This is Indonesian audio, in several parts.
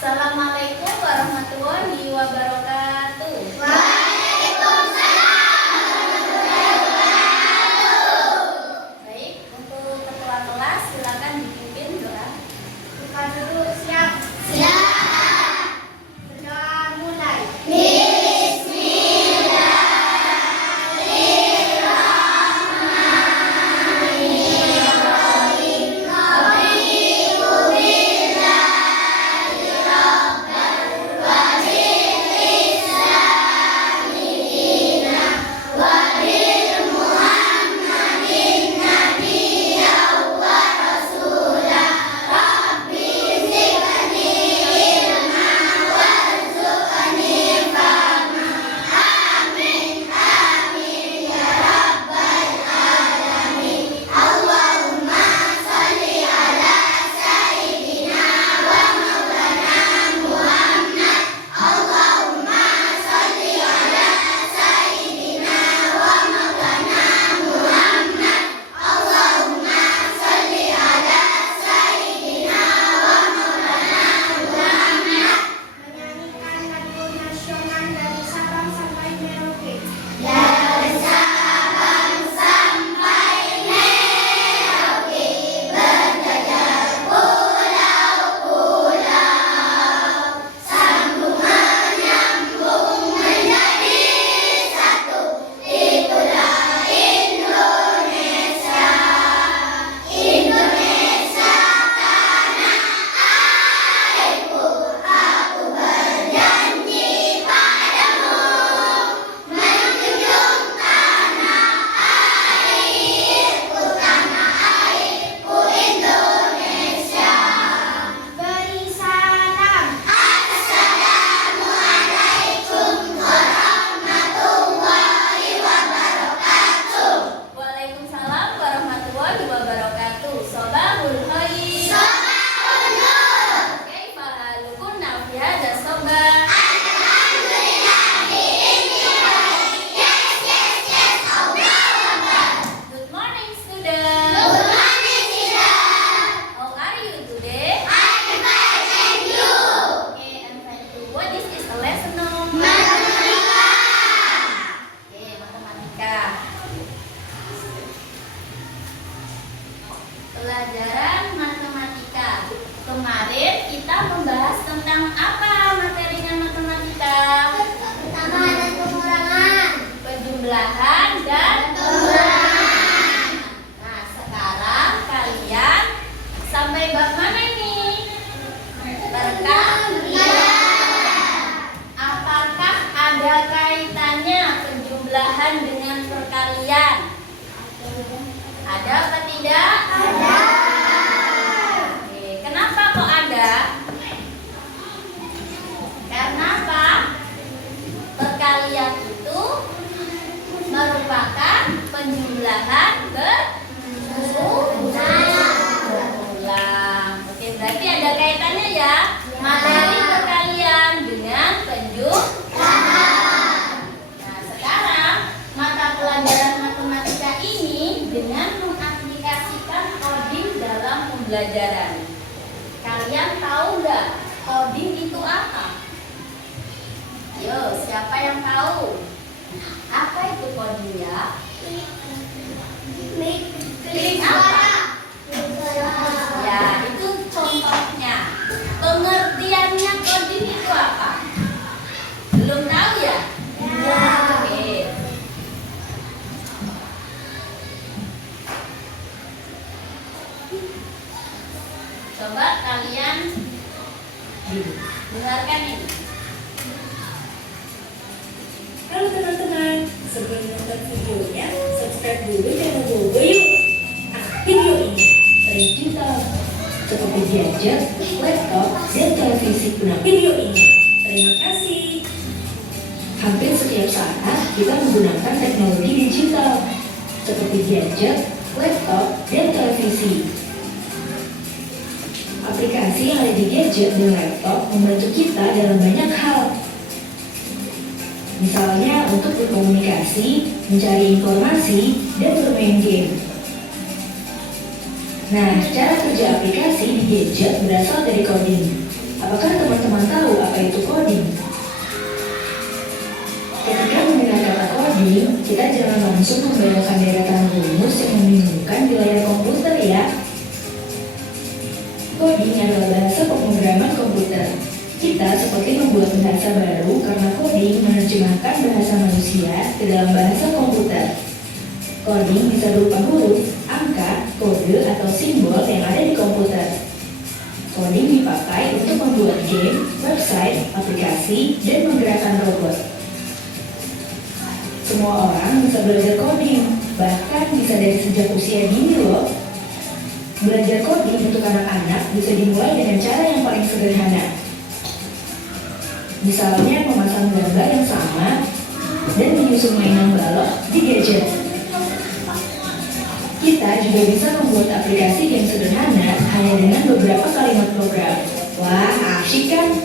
Assalamualaikum warahmatullahi wabarakatuh. Baik, untuk ketua kelas silakan dipimpin doa. Buka dulu, siap. Berdoa mulai. Menyanyikan lagu nasional dari Sabang sampai Merauke. Beri salam. Waalaikumsalam warahmatullahi wabarakatuh. Sobahul khair. Kaifa halukunna fi hadzal sobah? Good morning, student. How are you today? Okay, I'm fine too. What is this lesson on? Okay, matematika. Pelajaran matematika. Kemarin kita membahas tentang apa materinya matematika? Pertama ada pengurangan. Penjumlahan dan pengurangan. Nah, sekarang kalian sampai bab mana ini? Perkalian. Apakah ada kaitannya penjumlahan dengan perkalian? Ada apa tidak? Ada. Oke, kenapa kok ada? Karena apa? Perkalian itu merupakan penjumlahan berulang. Oke, berarti ada kaitannya ya materi perkalian dengan penjumlahan. Nah, sekarang mata pelajaran matematika ini dengan mengaplikasikan coding dalam pembelajaran. Kalian tahu nggak coding itu apa? Yo, siapa yang tahu? Apa itu coding ya? Klik apa? Ya, itu contohnya. Pengertiannya coding itu apa? Belum tahu ya? Oke. Coba kalian dengarkan ini. Halo teman-teman, sebelum nonton videonya, subscribe dulu channel Bobo yuk. Video ini sering kita seperti gadget, laptop, dan televisi guna video ini. Terima kasih. Hampir setiap saat kita menggunakan teknologi digital seperti gadget, laptop, dan televisi. Aplikasi yang ada di gadget dan laptop membantu kita dalam banyak hal. Misalnya untuk berkomunikasi, mencari informasi, dan bermain game. Nah, cara kerja aplikasi di gadget berasal dari coding. Apakah teman-teman tahu apa itu coding? Ketika mendengar kata coding, kita jangan langsung membayangkan deretan rumus yang membingungkan di layar komputer ya. Coding adalah bahasa pemrograman komputer. Kita seperti membuat bahasa baru karena coding menerjemahkan bahasa manusia ke dalam bahasa komputer. Coding bisa berupa huruf, angka, kode, atau simbol yang ada di komputer. Coding dipakai untuk membuat game, website, aplikasi, dan menggerakkan robot. Semua orang bisa belajar coding, bahkan bisa dari sejak usia dini loh. Belajar coding untuk anak-anak bisa dimulai dengan cara yang paling sederhana. Misalnya memasang gambar yang sama dan menyusun mainan balok di gadget. Kita juga bisa membuat aplikasi game sederhana hanya dengan beberapa kalimat program. Wah, asyik kan?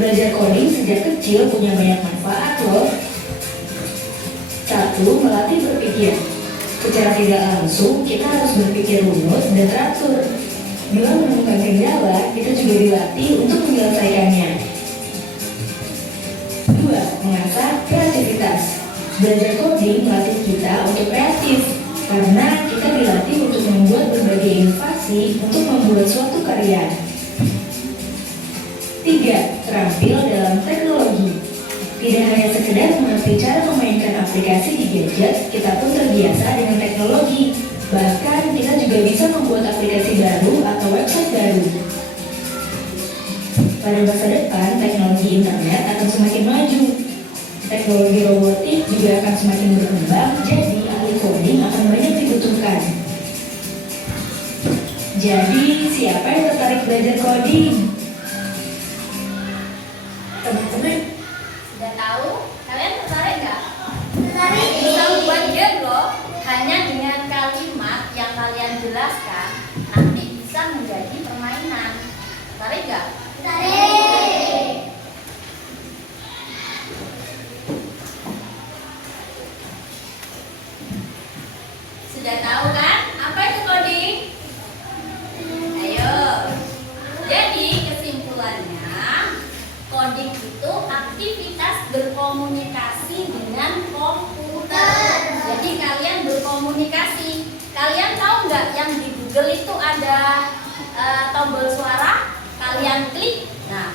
Belajar coding sejak kecil punya banyak manfaat loh. 1. Melatih berpikir. Secara tidak langsung, kita harus berpikir runut dan teratur. Bila menemukan kendala, kita juga dilatih untuk menyelesaikannya. 2. Mengasah kreativitas. Belajar coding melatih kita untuk kreatif, karena kita dilatih untuk membuat berbagai inovasi untuk membuat suatu karya. 3. Terampil dalam teknologi. Tidak hanya sekedar mengerti cara memainkan aplikasi di gadget, kita pun terbiasa dengan teknologi. Bahkan kita juga bisa membuat aplikasi baru atau website baru. Pada masa depan, teknologi internet akan semakin maju. Teknologi robotik juga akan semakin berkembang, jadi ahli coding akan banyak dibutuhkan. Jadi, siapa yang tertarik belajar coding? Teman-teman, Sudah tahu? Kalian tertarik nggak? Tertarik. Bisa membuat game loh. Hanya dengan kalimat yang kalian jelaskan, nanti bisa menjadi permainan. Tertarik nggak? Tertarik. Sudah tahu kan? Apa itu coding? Ayo. Jadi kesimpulannya, coding itu aktivitas berkomunikasi dengan komputer. Jadi kalian berkomunikasi. Kalian tahu nggak yang di Google itu ada tombol suara? Kalian klik. Nah,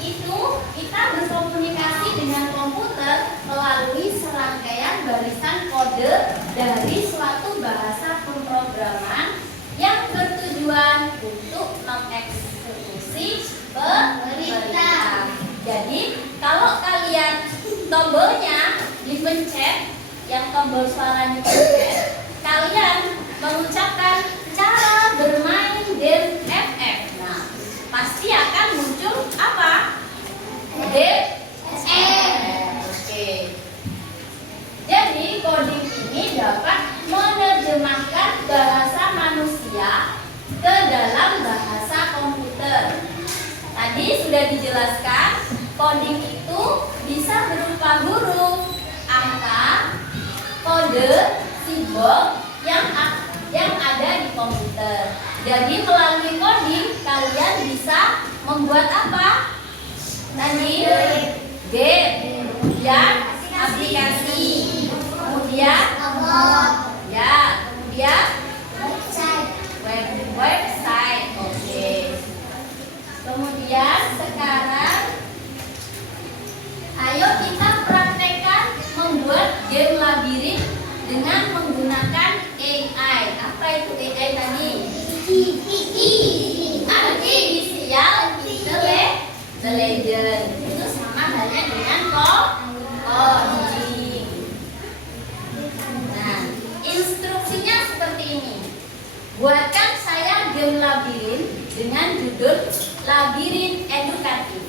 itu kita berkomunikasi dengan komputer melalui serangkaian barisan kode dari suatu bahasa pemrograman yang bertujuan untuk mengeksekusi perintah. Jadi kalau kalian tombolnya dipencet, yang tombol suaranya dipencet, kalian mengucapkan cara bermain game FF. Nah, pasti akan muncul apa? Game FF. Oke. Jadi coding ini dapat menerjemahkan bahasa manusia ke dalam bahasa komputer. Tadi sudah dijelaskan, coding itu bisa berupa huruf, angka, kode, simbol yang ada di komputer. Jadi melalui coding kalian bisa membuat apa? Tadi game, kemudian aplikasi, kemudian kemudian website. Oke. Kemudian sekarang ayo kita praktekkan membuat game labirin dengan menggunakan AI. Apa itu AI tadi? Artificial Intelligence. Itu sama halnya dengan coding. Nah, instruksinya seperti ini. Buatkan saya game labirin dengan judul Labirin Edukatif.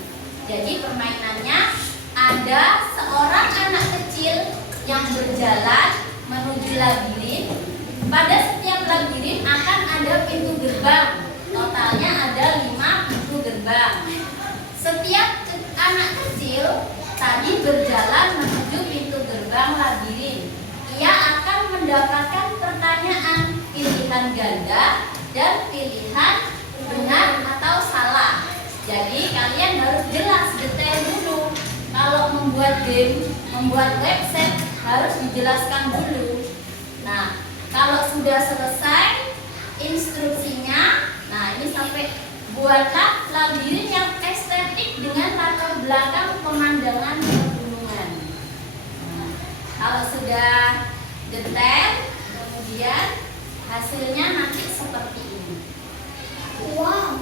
Jadi permainannya ada seorang anak kecil yang berjalan menuju labirin. Pada setiap labirin akan ada pintu gerbang. Totalnya ada 5 pintu gerbang. Setiap anak kecil tadi berjalan menuju pintu gerbang labirin. Ia akan mendapatkan pertanyaan pilihan ganda dan pilihan dengan jelas detail dulu. Kalau membuat game, membuat website harus dijelaskan dulu. Nah, kalau sudah selesai instruksinya, nah ini sampai buatlah labirin yang estetik dengan latar belakang pemandangan pegunungan. Nah, kalau sudah detail, kemudian hasilnya nanti seperti ini. Wow.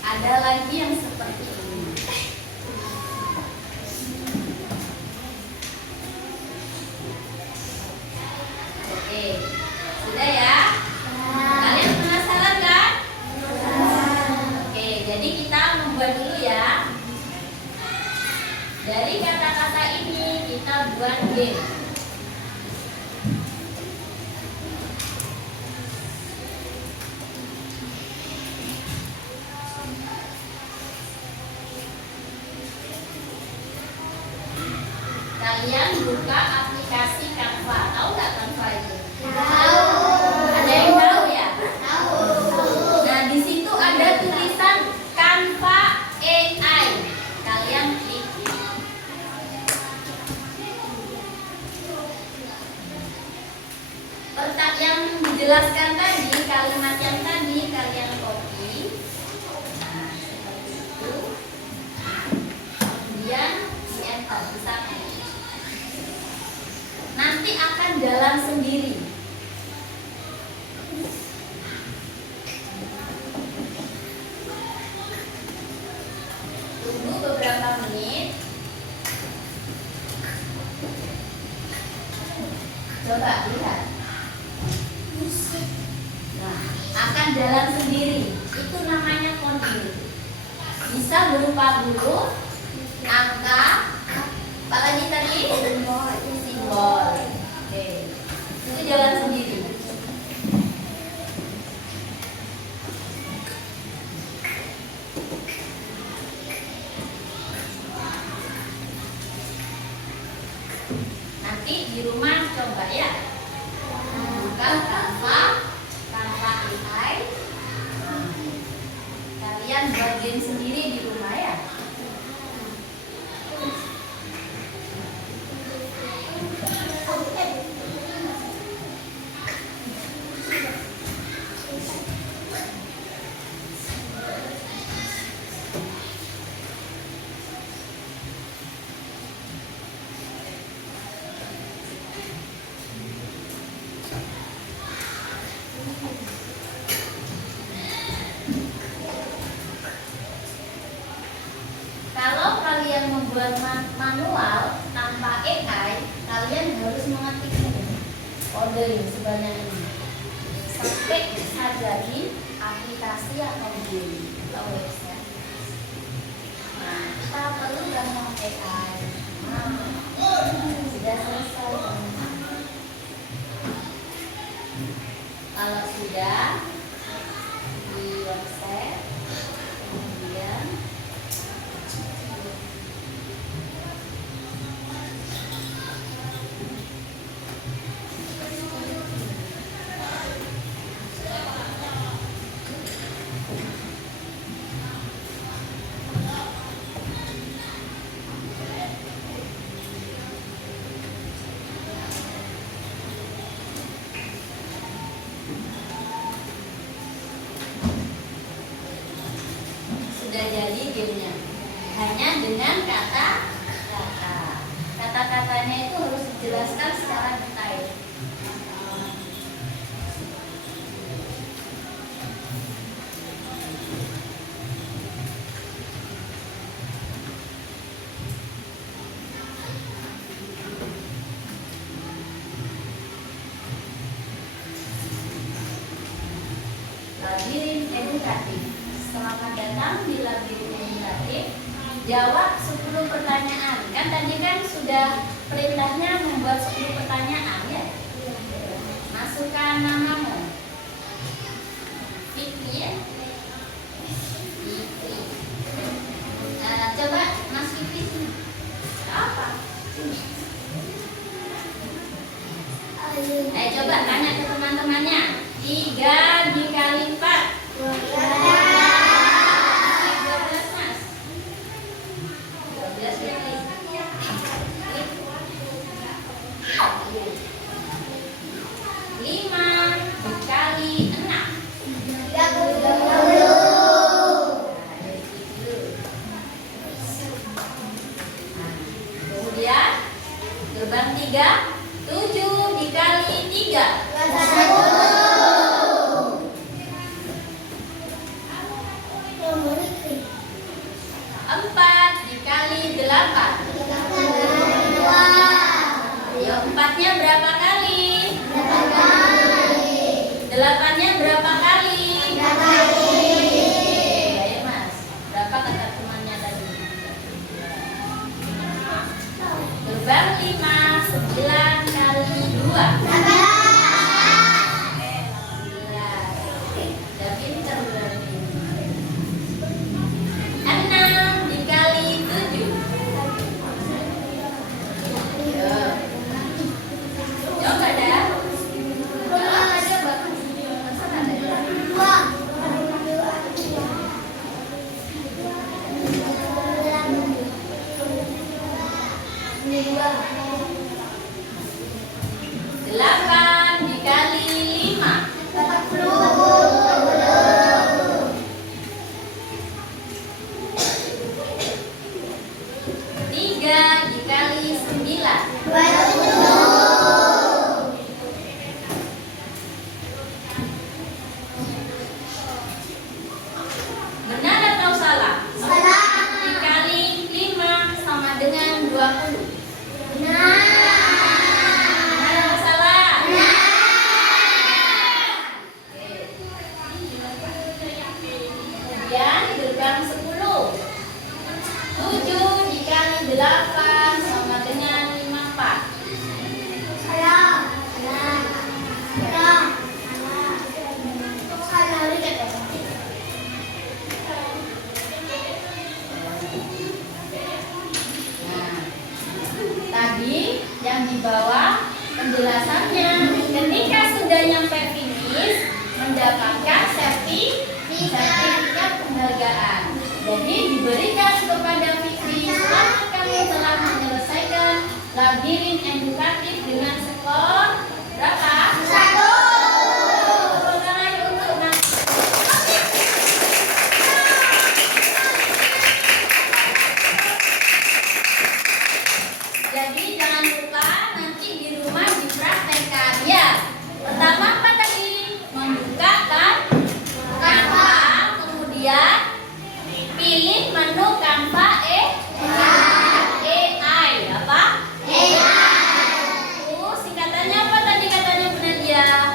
Ada lagi yang seperti ini. Oke, sudah ya? Kalian penasaran kan? Oke, jadi kita membuat dulu ya. Dari kata-kata ini kita buat game. Kalian buka aplikasi Canva. Tahu nggak Canva itu? Tahu. Ada yang tahu ya? Tahu. Nah, di situ ada tulisan Canva AI. Kalian klik. Pertak yang dijelaskan tadi, kalimat yang tadi kalian copy. Nah, seperti itu. Kemudian di enter bisa. Nanti akan jalan sendiri. Tunggu beberapa menit. Coba lihat. Nah, akan jalan sendiri. Itu namanya kontinue. Bisa berupa huruf, angka, apalagi tadi? Simbol. Oke. Itu jalan sendiri. Nanti di rumah coba ya. Buka Canva AI. Kalian buat game sendiri di rumah ya. Kalau kalian membuat manual tanpa AI, kalian harus mengetik kode ini sebanyak ini sampai bisa jadi aplikasi atau game atau website. Nah, kita perlu dengan AI. Sudah selesai. Kalau sudah di website, kemudian sudah jadi gamenya. Hanya dengan kata-kata. Kata-katanya itu harus dijelaskan secara detail. Labirin edukatif. Selamat datang di labirin edukatif. Jawab 10 pertanyaan. Kan tadi kan sudah perintahnya membuat 10 pertanyaan ya. Masukkan namamu. Fikri ya. Fikri. Coba Mas Fikri sini. Apa? Coba tanya ke teman-temannya. 3 dikali 4. 12, Mas. Lakukannya berapa kali? Ayo Mas, berapa kata temannya tadi? Gerbang 5, 9 kali 2. Udah pinter berarti. 6 dikali 7. Ayo. Coba dah. Ada bagus. Terserah deh. Delapan dikali 5. 3 dikali 9. Benar atau salah? Dikali 5 sama dengan 20. Benar atau salah? Kemudian gerbang 10. 7 dikali 8 sama dengan 54. Nah, tadi yang di bawah penjelasannya, ketika sudah nyampe finish mendapatkan sertifikat penghargaan. Jadi diberikan kepada Fikri selamat kamu telah menyelesaikan labirin edukatif dengan skor berapa? 1. Tepuk tangan untuk Mas. Jadi jangan lupa nanti di rumah dipraktekkan ya. Pertama apa tadi? Membuka kan? Canva, kemudian pilih menu Canva AI apa? Singkatannya apa tadi katanya Bu Nadia?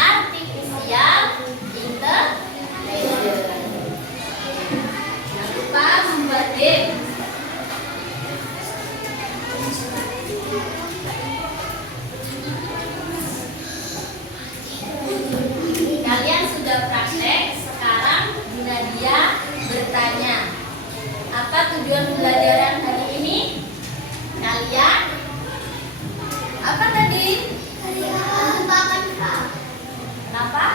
Artificial Intelligence. Jangan lupa membuat game. Kalian sudah praktek, sekarang Bu Nadia bertanya, apa tujuan pembelajaran hari ini? Kalian apa tadi? Kenapa?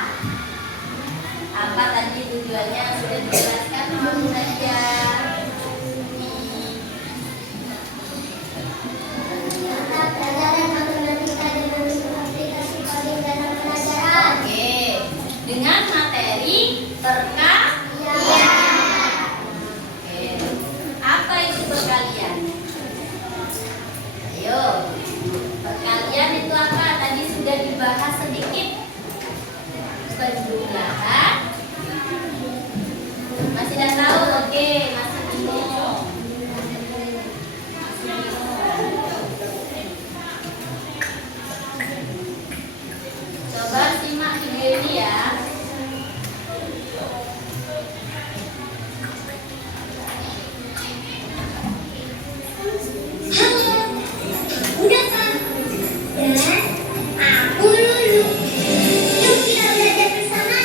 Apa tadi tujuannya sudah dijelaskan sama Bu Nadia? Oke, dengan materi terkait. Oke. Apa itu perkalian? Ayo. Perkalian itu apa? Tadi sudah dibahas sedikit. Penjumlahan. Masih tidak tahu? Oke, masih bingung. Coba simak video ini ya. Udah kan? Dan aku Lulu. Yuk kita belajar bersama.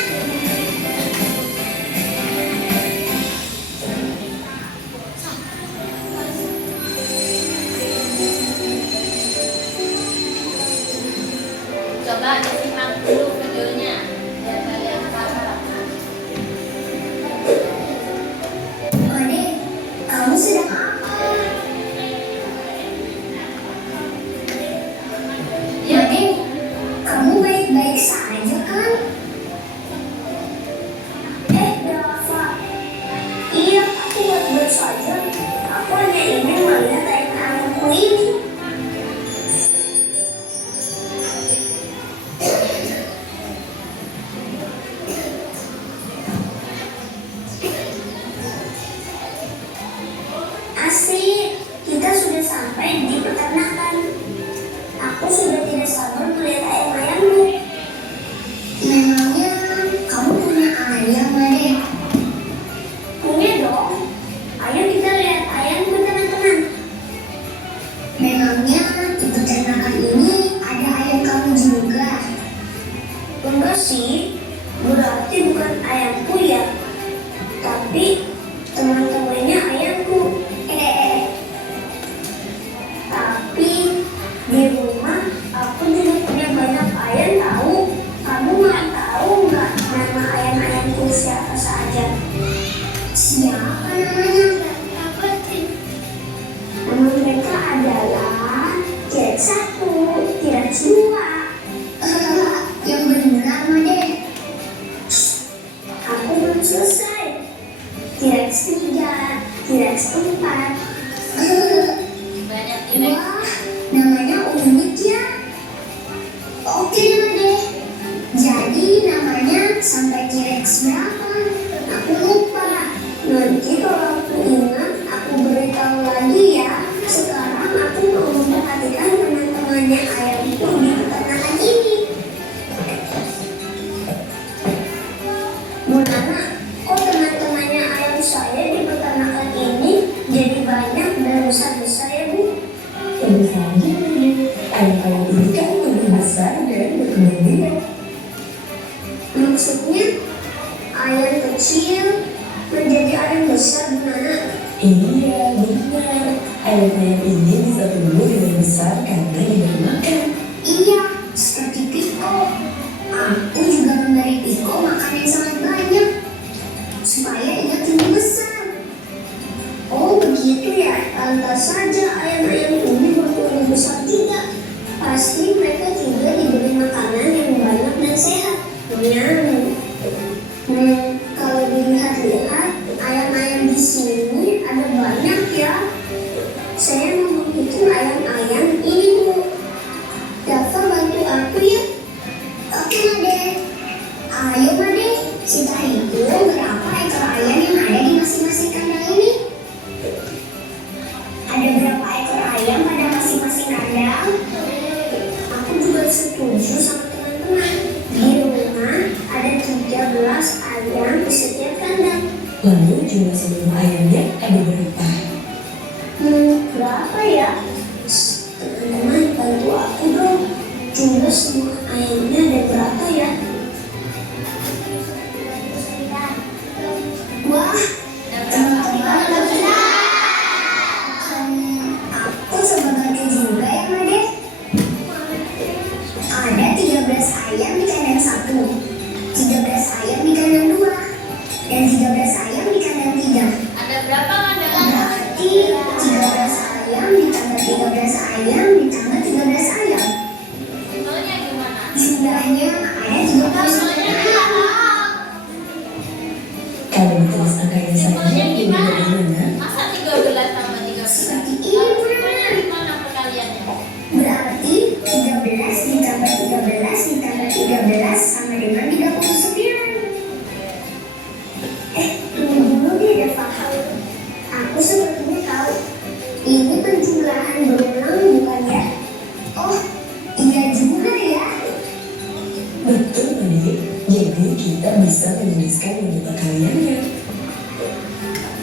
Berarti bukan ayamku ya, tapi teman-temannya ayamku. Tapi di rumah aku juga punya banyak ayam tahu. Kamu mau tahu nggak nama ayam-ayamku siapa saja? Siapa namanya? Apa sih? Nama mereka adalah T-Rex 1, T-Rex 2. Yang benar deh. Aku belum selesai. T-Rex 3, T-Rex 4. Banyak T-Rex. Wah, namanya unik ya. Oke deh. Jadi namanya sampai T-Rex berapa? Aku lupa. Nanti kalau aku ingat, aku beritahu lagi ya. Sekarang aku mau memperhatikan teman-temannya ayamku di peternakan ini. Munana, kok teman-temannya ayam saya di peternakan ini jadi banyak dan besar-besar ya, Bu? Tentu saja, ayam-ayam ini kan lebih besar dan berkembang biak. Maksudnya ayam kecil menjadi ayam besar gimana? Iya, benar. Ayam-ayam ini bisa tumbuh dengan besar karena diberi makan. Iya, seperti Piko. Aku juga memberi Piko makan yang sangat banyak supaya ia tumbuh besar. Oh begitu ya, pantas saja ayam-ayam ini bertumbuh besar tidak. Pasti mereka juga diberi makanan yang banyak dan sehat. Kalau dilihat-lihat, ayam-ayam di sini ada banyak ya. Saya mau menghitung ayam-ayam ini, Bu. Dafa bantu aku ya. Oke, Made. Ayo, Made. Kita hitung berapa ekor ayam yang ada di masing-masing kandang ini. Ada berapa ekor ayam pada masing-masing kandang? Aku juga setuju sama teman-teman. Di rumah ada 13 ayam di setiap kandang. Lalu jumlah seluruh ayamnya ada berapa? Berapa ya? Teman-teman bantu aku dong. Jumlah semua ayamnya ada berapa ya? Wah, teman-teman aku sebagai juga ya, Made. Ada 13 ayam di kandang 1, 13 ayam di kandang 2, dan 13 ayam di kandang 3. Ada berapa kandang? Berarti 13 ayam ditambah 13 ayam ditambah 13 ayam. Contohnya gimana? Jumlahnya ada 39 ayam. Kalau ditulis angkanya saja, Contohnya jadi gimana? bagaimana? Masa 13 tambah 13? Seperti ini, Contohnya gimana perkaliannya? Berarti 13 ditambah 13 ditambah 13 sama dengan 39. Tunggu dulu deh, udah paham. Aku sepertinya tahu. Ini penjumlahan berulang bukan ya? Oh, iya juga ya. Betul, Adik. Jadi kita bisa menuliskan untuk perkaliannya.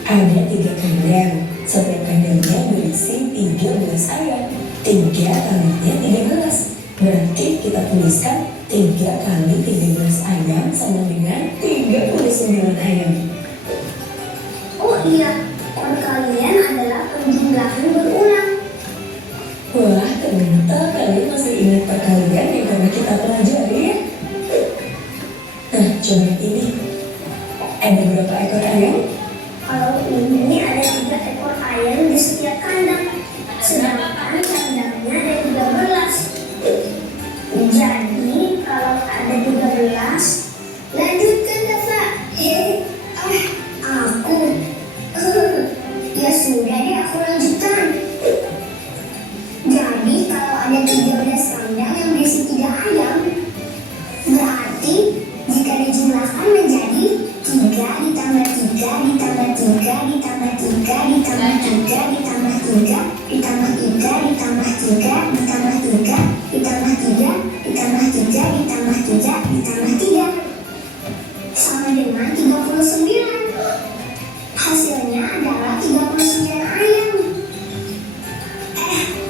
Ada 3 kandang. Setiap kandangnya berisi 13 ayam. 3 kalinya 13. Berarti kita tuliskan 3 kali 13 ayam sama dengan 39 ayam. Oh iya, perkalian adalah penjumlahan berulang. Wah, ternyata kalian masih ingat perkalian yang pernah kita pelajari ya? Nah, coba ini. Ada berapa ekor ayam? Kalau ini ada 3 ekor ayam di setiap kandang, sedangkan kandangnya ada 13. Jadi kalau ada 13, lanjutkan Dafa. Aku. Ya sudah deh, aku lanjutkan. Jadi kalau ada 13 kandang yang berisi 3 ayam, berarti jika dijumlahkan menjadi 3 ditambah 3 ditambah 3 ditambah 3 ditambah 3 ditambah 3 ditambah 3 ditambah 3 ditambah 3 ditambah 3 ditambah 3 ditambah 3 ditambah 3 sama dengan 39. Hasilnya adalah 39 ayam.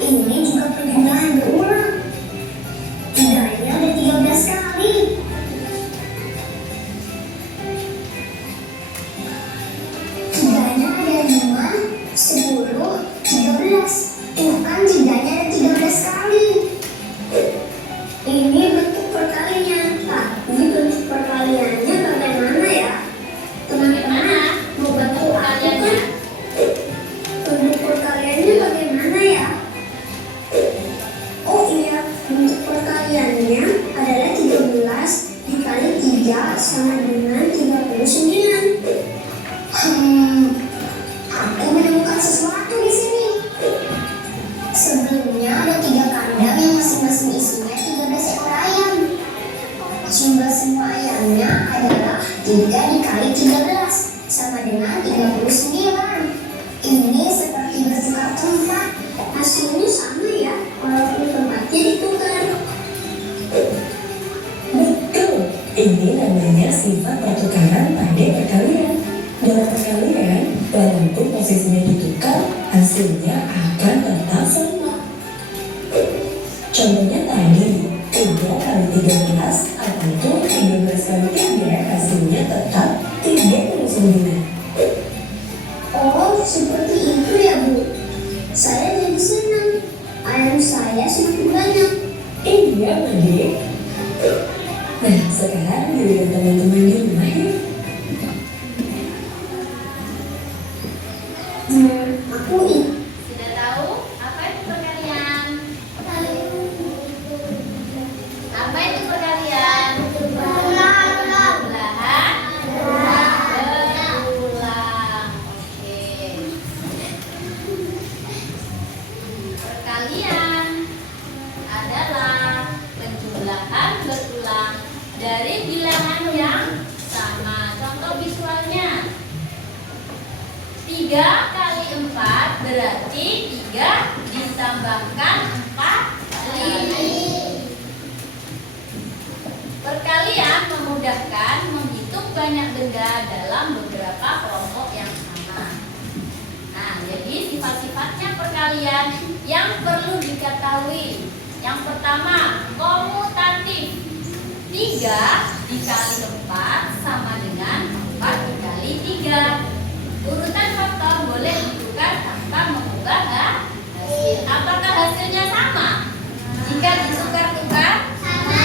Ini juga penjumlahan berulang. 3-nya ada 13 kali. 3 sama dengan 39. Aku menemukan sesuatu di sini. Sebelumnya ada 3 kandang yang masing-masing isinya 13 ekor ayam. Jumlah semua ayamnya adalah 3 dikali 13 sama dengan 39. Ini seperti bertukar tempat. Hasilnya sama ya, walaupun tempatnya ditukar. Betul, ini namanya sifat pertukaran pada perkalian. Dalam perkalian, walaupun posisinya ditukar, hasilnya akan tetap sama. Contohnya tadi, 3 kali 13 atau 13 kali 3 hasilnya tetap 39. Oh, seperti itu ya Bu. Saya jadi senang. Ayam saya semakin banyak. Iya, adik. Nah, sekarang giliran teman-teman di rumah ya. Aku ini. Sudah tahu apa itu perkalian? Apa itu perkalian? Jumlahan berulang. Oke. Perkalian adalah penjumlahan berulang dari bilangan yang sama. Contoh visualnya. 3 kali 4 berarti 3 ditambahkan 4 kali. Perkalian memudahkan menghitung banyak benda dalam beberapa kelompok yang sama. Nah, jadi sifat-sifatnya perkalian yang perlu diketahui. Yang pertama, komutatif. 3 dikali 4 sama dengan 4 dikali 3. Urutan faktor boleh ditukar tanpa mengubah hasil. Apakah hasilnya sama? Jika ditukar-tukar? Sama.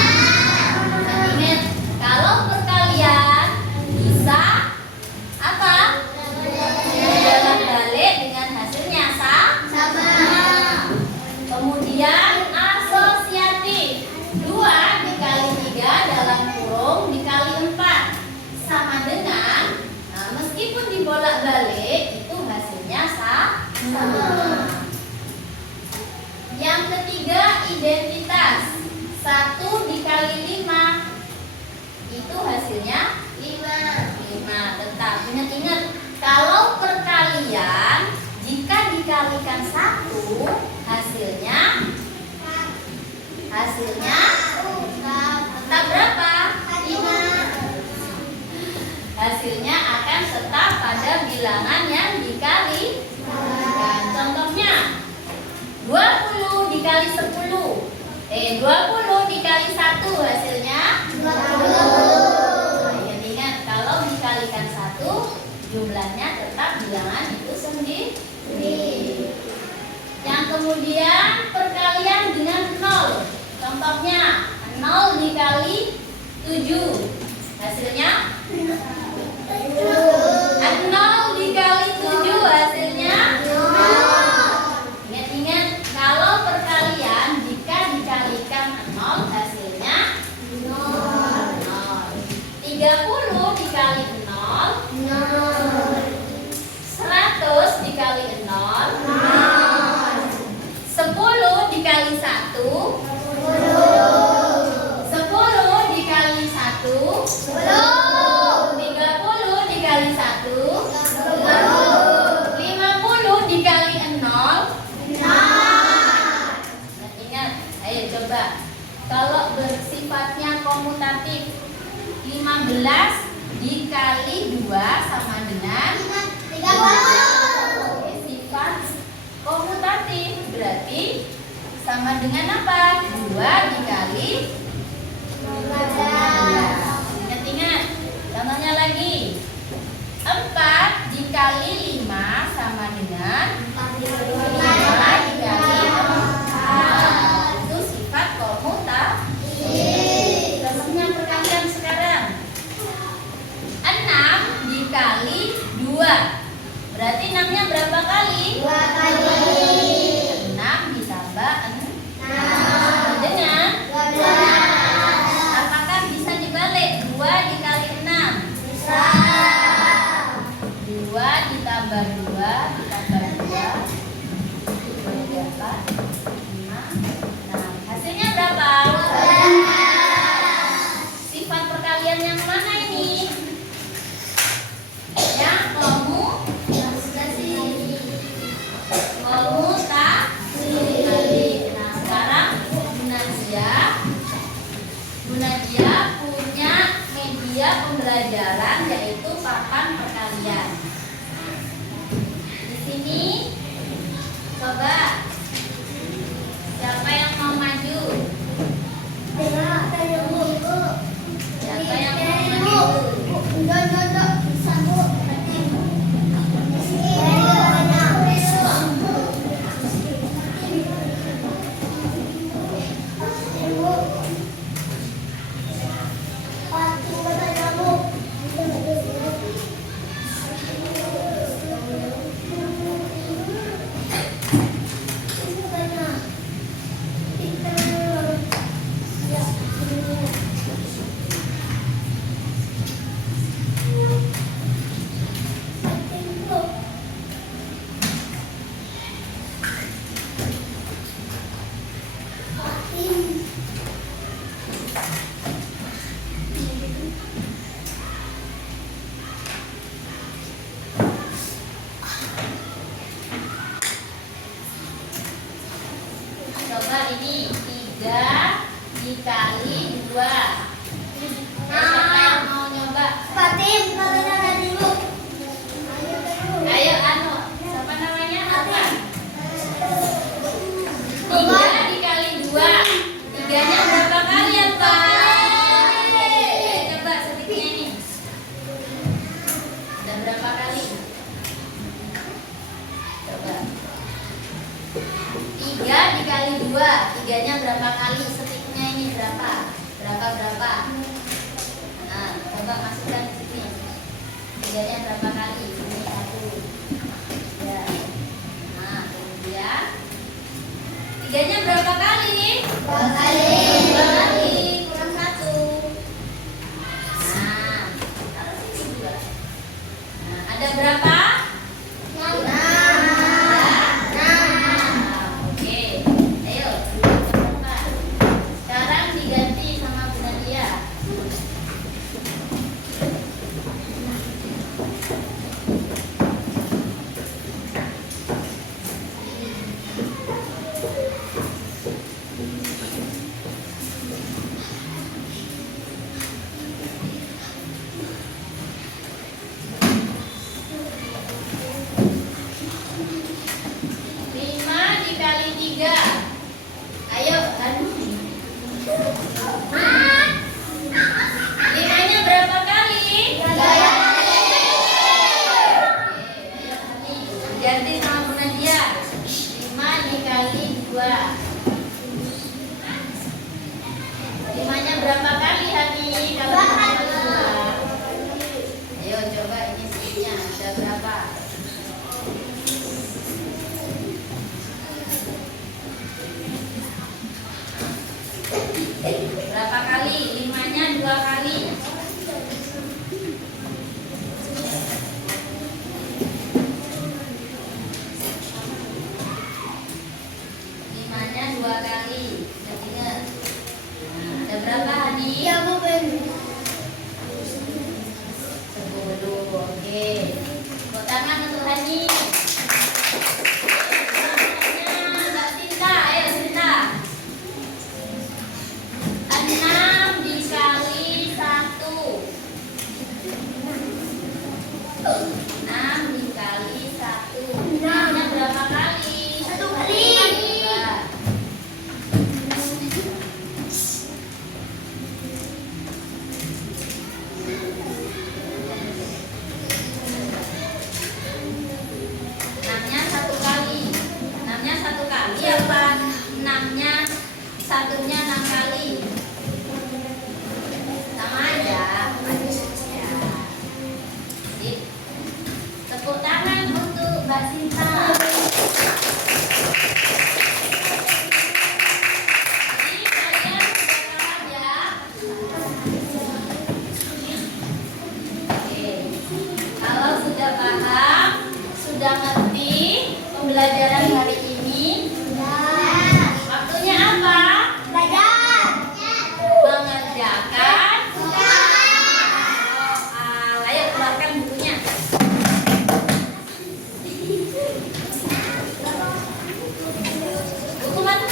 Ingat, kalau perkalian bisa apa? Bolak-balik dengan hasilnya sama. Kemudian asosiatif. 2 dikali 3 dalam kurung dikali 4 sama dengan, meskipun dibolak-balik itu hasilnya sama. Yang ketiga, identitas. 1 dikali 5 itu hasilnya 5. Tetap ingat-ingat, kalau perkalian jika dikalikan 1 hasilnya tetap berapa? 5. Hasilnya akan tetap pada bilangan yang dikalikan. Contohnya 20 dikali 10. 20 dikali 1 hasilnya 20. Ingat, kalau dikalikan 1 jumlahnya tetap bilangan itu sendiri. Yang kemudian perkalian dengan 0. Contohnya 0 dikali 7 hasilnya 0 dikali 7 hasilnya 0. Ingat-ingat, kalau perkalian jika dikalikan 0 hasilnya 0. 30 dikali 0 100 dikali 0 10 dikali 1 10 dikali 1 10. 30 dikali 1 10. 50 dikali 0 Ingat, ayo coba. Kalau bersifatnya komutatif, 15 dikali 2 sama dengan 30. Sifat komutatif berarti sama dengan apa? 2 dikali 15. Ingat-ingat. Contohnya lagi. 4 dikali 5 sama dengan 5 dikali 4. Itu sifat komutatif. Contohnya perkalian sekarang. 6 dikali 2. Berarti 6-nya berapa kali? 2 kali. 6 ditambah 6 dengan 12. Apakah bisa dibalik? 2 dikali pembelajaran, yaitu papan perkalian. Di sini coba siapa yang mau maju? Siapa yang mau maju? Coba ini 3 dikali 2. Siapa yang mau nyoba? Ayo siapa namanya? Apa? 3 dikali 2. 3-nya berapa kali ya Pak? Coba sedikitnya ini. Ada berapa kali? Coba. 3 dikali 2. 3-nya berapa kali? Setiknya ini berapa? Berapa? Nah, coba masukkan di sini. 3-nya berapa kali? Ini 1. Ya. Nah, kemudian 3-nya berapa kali? 2 kali. 2 kali. Kurang 1. Nah, taruh sini 2. Nah, ada berapa? Oke. Ayo, coba. Sekarang diganti sama Bu Nadia. Berapa kali? 5-nya 2 kali. Ingat. Ada berapa Hani? Ya, Bu Ben. 10. Oke. Tepuk tangan untuk Hani. Mbak Sinta, ayo Sinta. 6 dikali 1. 6 dikali 1. 6-nya berapa kali? 1 kali. Satunya 6 kali. Sama aja. Ya. Sip. Tepuk tangan untuk Mbak Sinta. Jadi kalian sudah paham ya? Oke. Kalau sudah paham, sudah ngerti pembelajaran hari ini. Waktunya apa? Mengerjakan soal. Ayo keluarkan bukunya. Buku mana?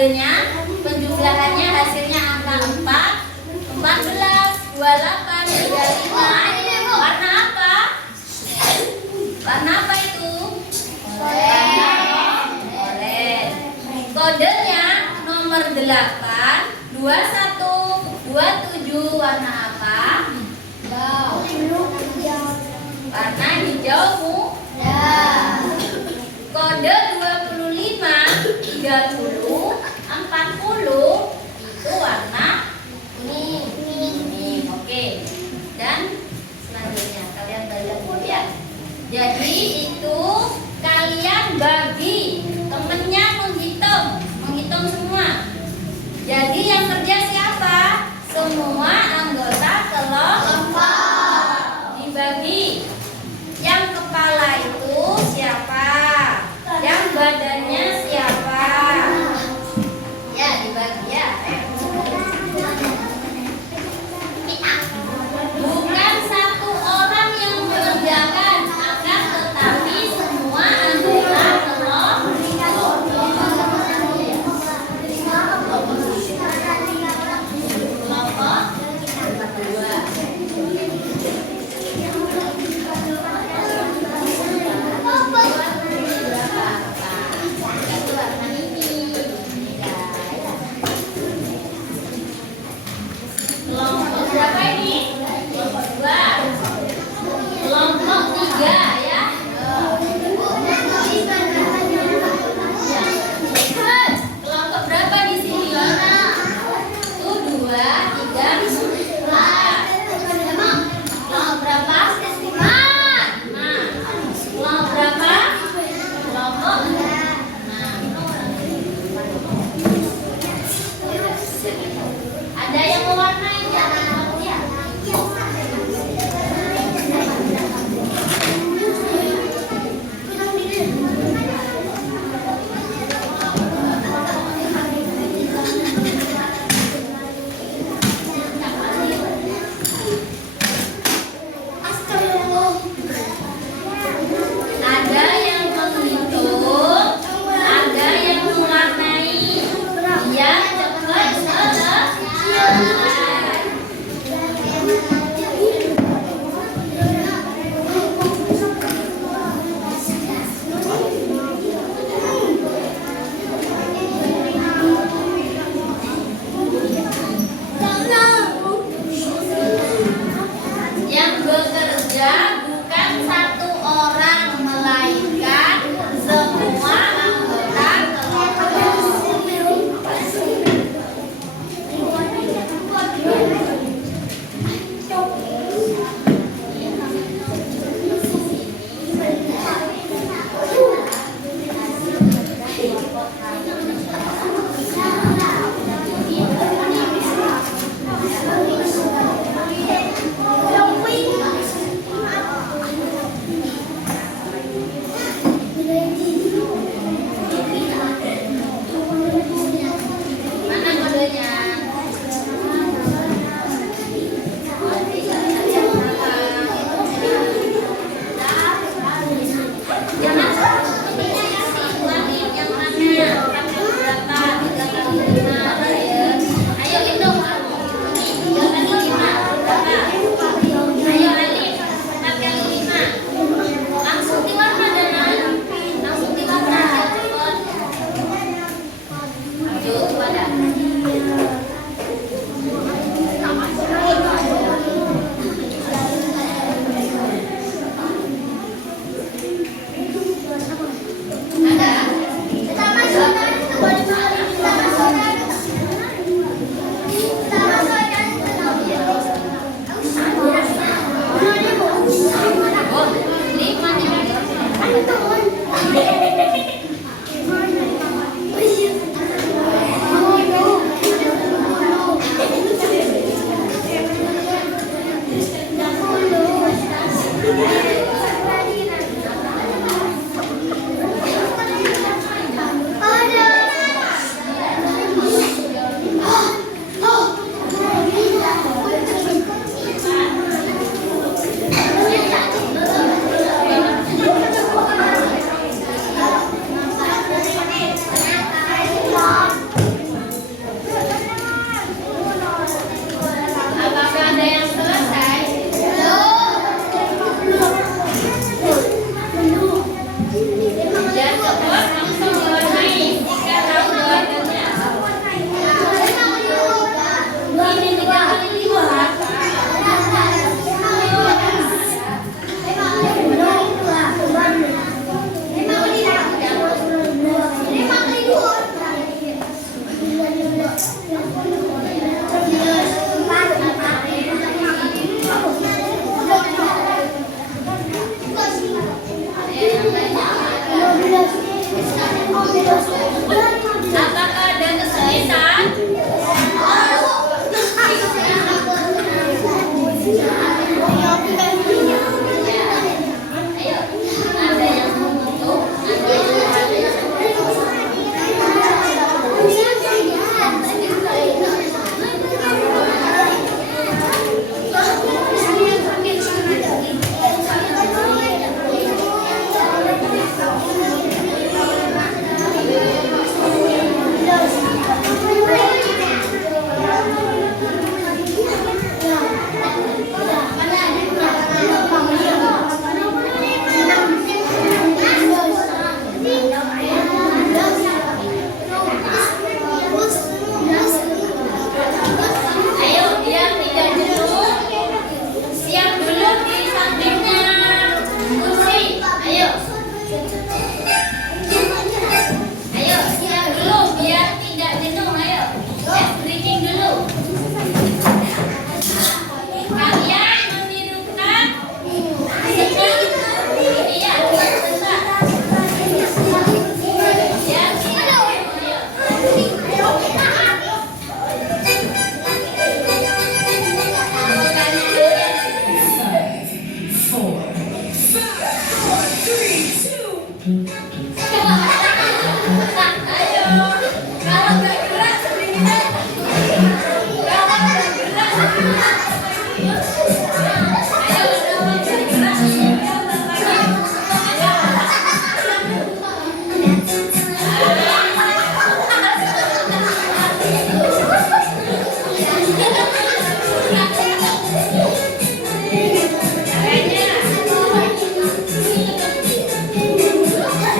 kodenya, penjumlahannya hasilnya angka 4, 14, 28, 35. Warna apa? Warna apa itu? Oranye. Kodenya nomor 8, 21, 27. Warna apa? Warna hijau muda. Kode 25, 30, 40 itu warna kuning. Oke. Dan selanjutnya kalian belajar dulu ya. Jadi itu kalian bagi temennya menghitung semua. Jadi yang kerja siapa? Semua anggota kelompok dibagi. Yang kepala itu siapa? Yang badannya siapa? Ya, dibagi ya. Bukan satu orang yang mengerjakan, akan tetapi semua anggota kelompok. Kelompok Apakah ada kesulitan? Ayo, ada yang mengutuk, ada yang Ayo, biar tidak jenuh, siap dulu di sampingnya kursi. Ayo. Ayo, siap dulu biar tidak jenuh. Ayo, let's breathing dulu. Kalian menirukan ini ya, sebentar. Ya, kalau bergerak sedikit. Kalau bergerak. Ayo, bergerak. Caranya.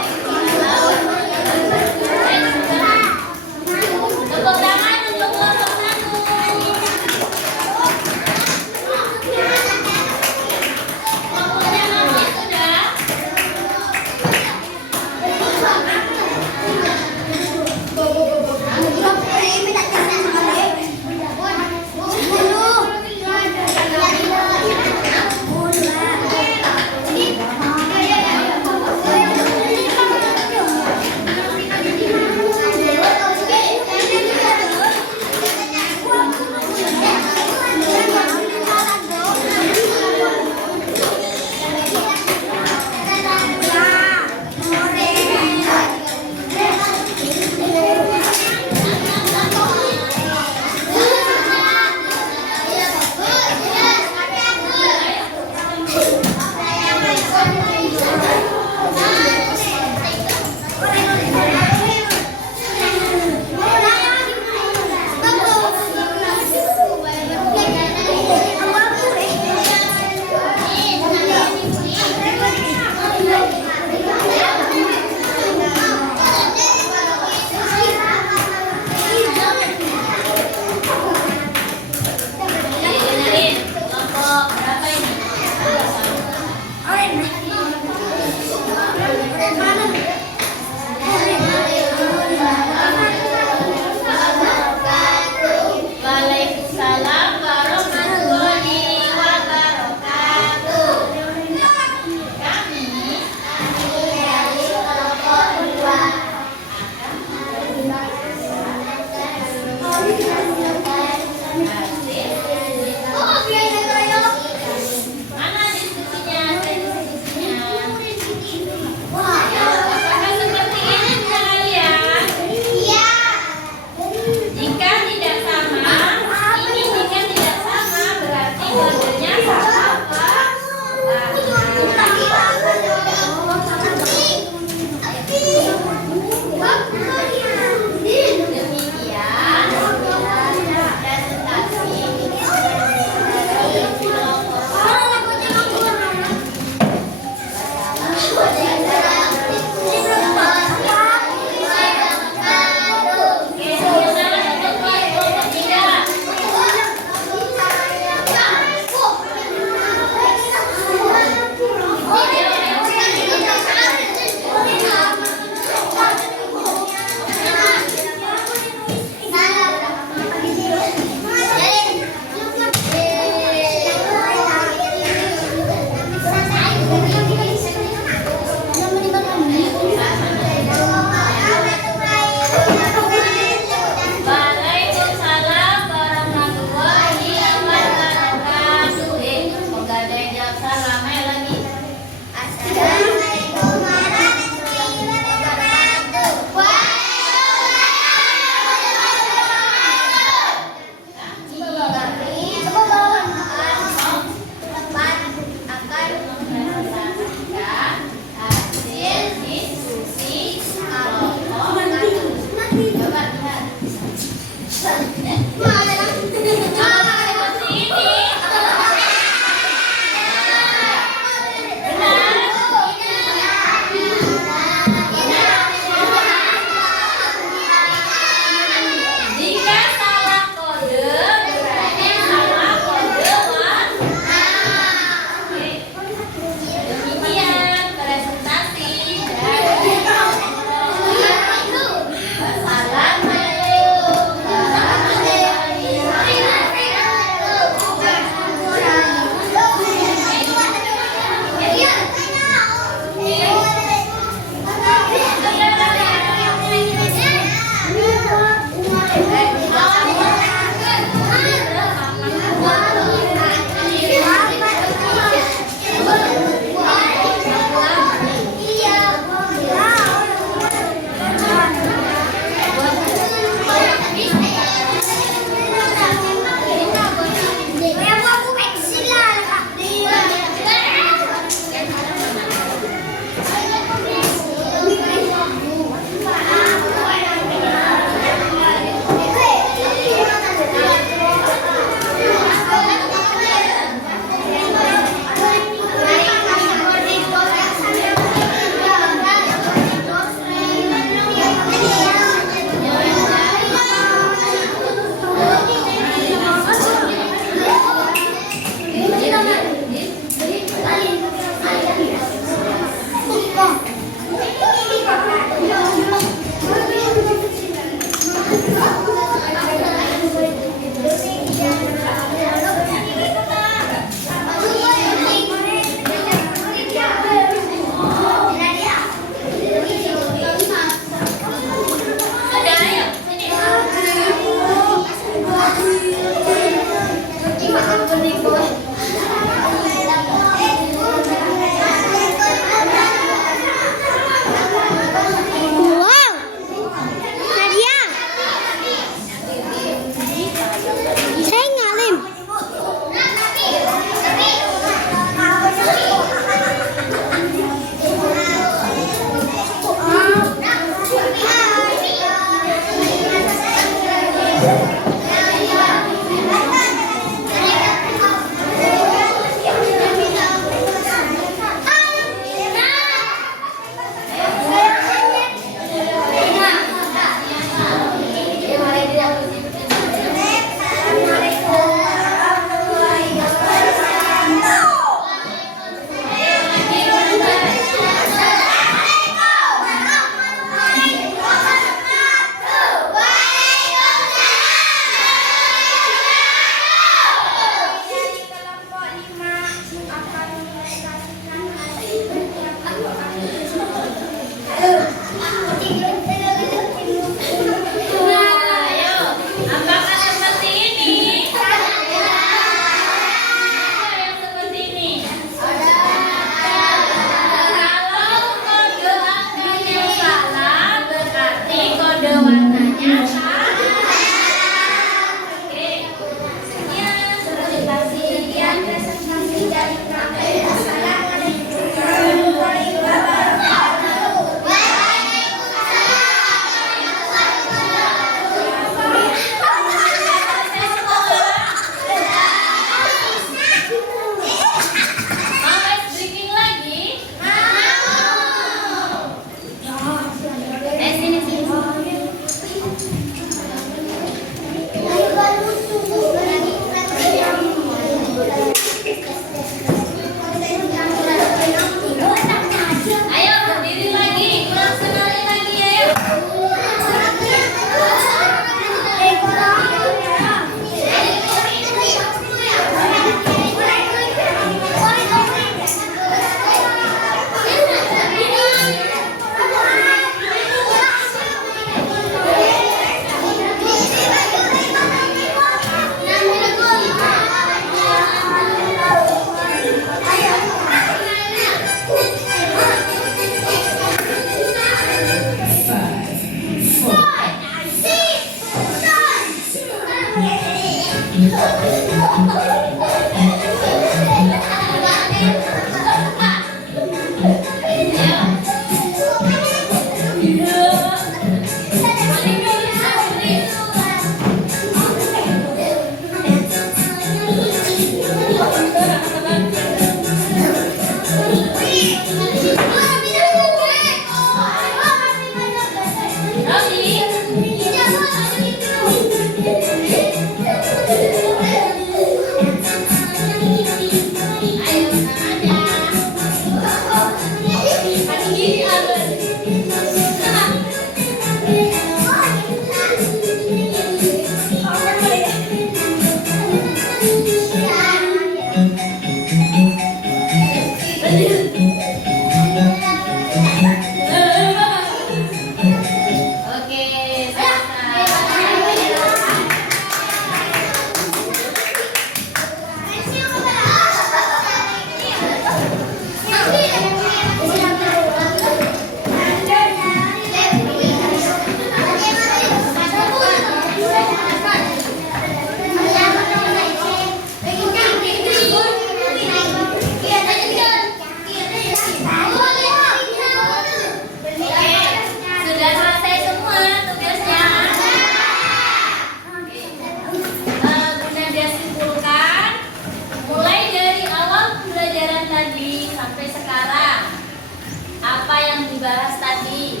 dibahas tadi?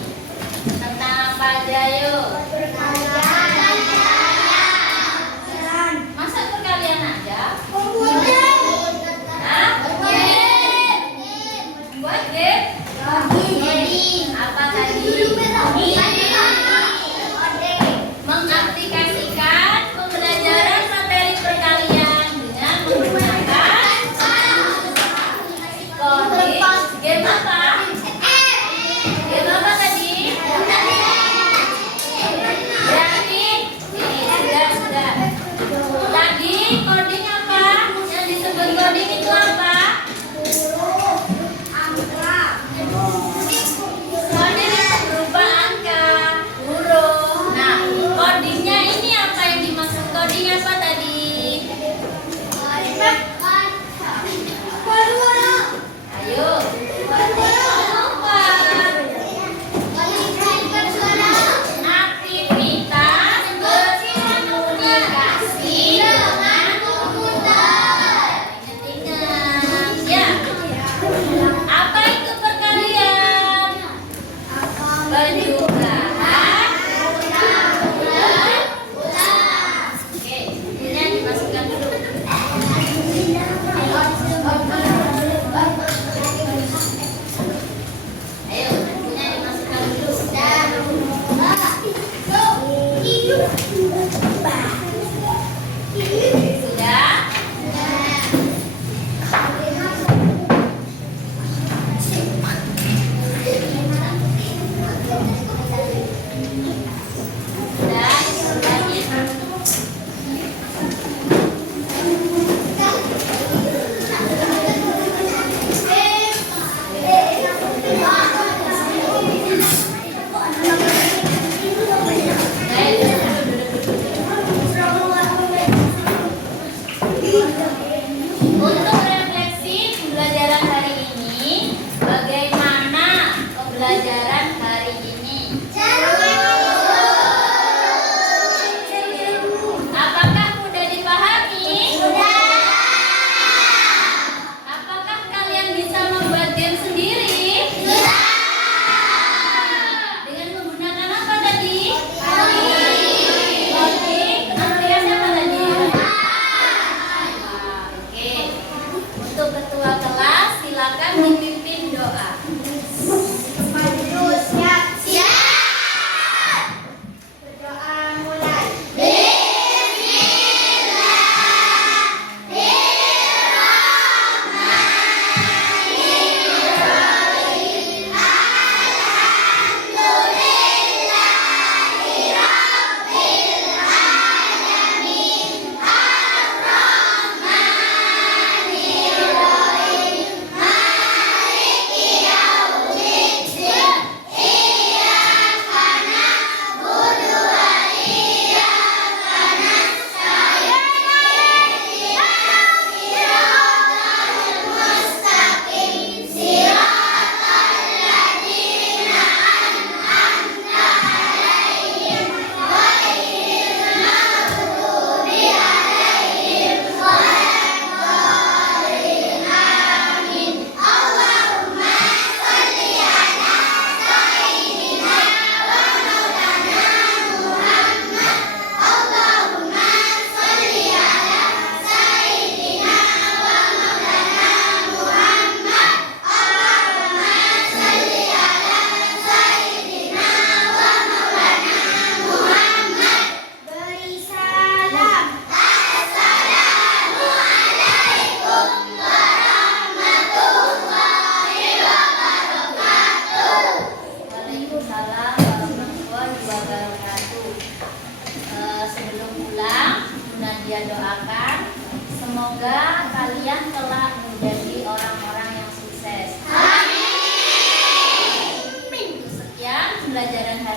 Tentang apa aja yuk? Masa perkalian aja? Hah? Buat game? Apa tadi? Mengaplikasikan pembelajaran materi perkalian dengan menggunakan coding. Game apa? Game apa tadi? Berarti sudah. Tadi coding apa? Yang disebut coding itu apa? Coding itu berupa angka, huruf. Nah, codingnya ini apa yang dimaksud coding apa tadi? Ayo. Aktivitas berkomunikasi dengan komputer. Ingat-ingat ya. Apa itu perkalian? Penjumlahan. Oke, ini dimasukkan dulu. Ayo, bukunya dimasukkan dulu. Sudah? Untuk refleksi pembelajaran hari ini, bagaimana pembelajaran hari ini? Apakah mudah dipahami? Apakah kalian bisa membuat game sendiri? Dengan menggunakan apa tadi? Coding. Aplikasi apa tadi? Oke. Untuk ketua kelas silakan memimpin doa. Waalaikumsalam warahmatullahi wabarakatuh. Sebelum pulang, Nadia doakan semoga kalian telah menjadi orang-orang yang sukses. Amin. Sekian pembelajaran hari